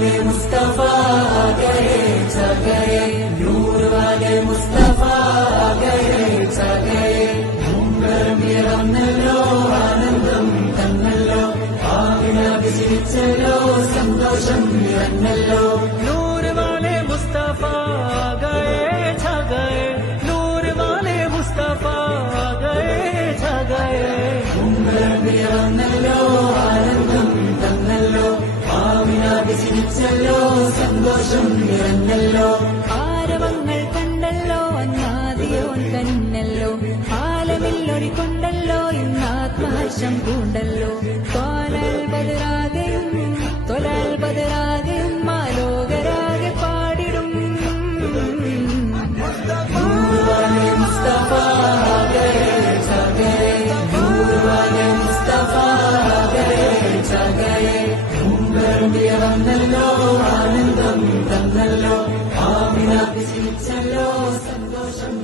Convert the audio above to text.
वाले मुस्तफा गए छा गए, नूर वाले मुस्तफा गए छा गए, നിറഞ്ഞല്ലോ ആനന്ദം തന്നല്ലോ, ആമിന വിജയിച്ചല്ലോ സന്തോഷം നിറഞ്ഞല്ലോ. നൂർ വാലെ മുസ്തഫ ഗയേ ഛാ ഗയേ, നൂർ വാലെ മുസ്തഫ ഗയേ ഛാ ഗയേ, നിറഞ്ഞല്ലോ ആനന്ദം തന്നല്ലോ, ആമിന വിജയിച്ചല്ലോ സന്തോഷം നിറഞ്ഞല്ലോ. ആരവങ്ങൾ കണ്ടല്ലോ അന്നാദിയോൻ കനിഞ്ഞല്ലോ, ആലമില്ലൊടിക്കൊണ്ടല്ലോ ഇന്നാത്മഹർഷം പൂണ്ടല്ലോ. തൊലാൽ ബദറാകെയും മാലോകരാകെ പാടിടും. നൂർ വാലെ മുസ്തഫ ഗയേ ഛാ ഗയേ, നൂർ വാലെ മുസ്തഫ ഗയേ ഛാ ഗയേ, നിറഞ്ഞല്ലോ ആനന്ദം തന്നല്ലോ, ആമിന വിജയിച്ചല്ലോ സന്തോഷം.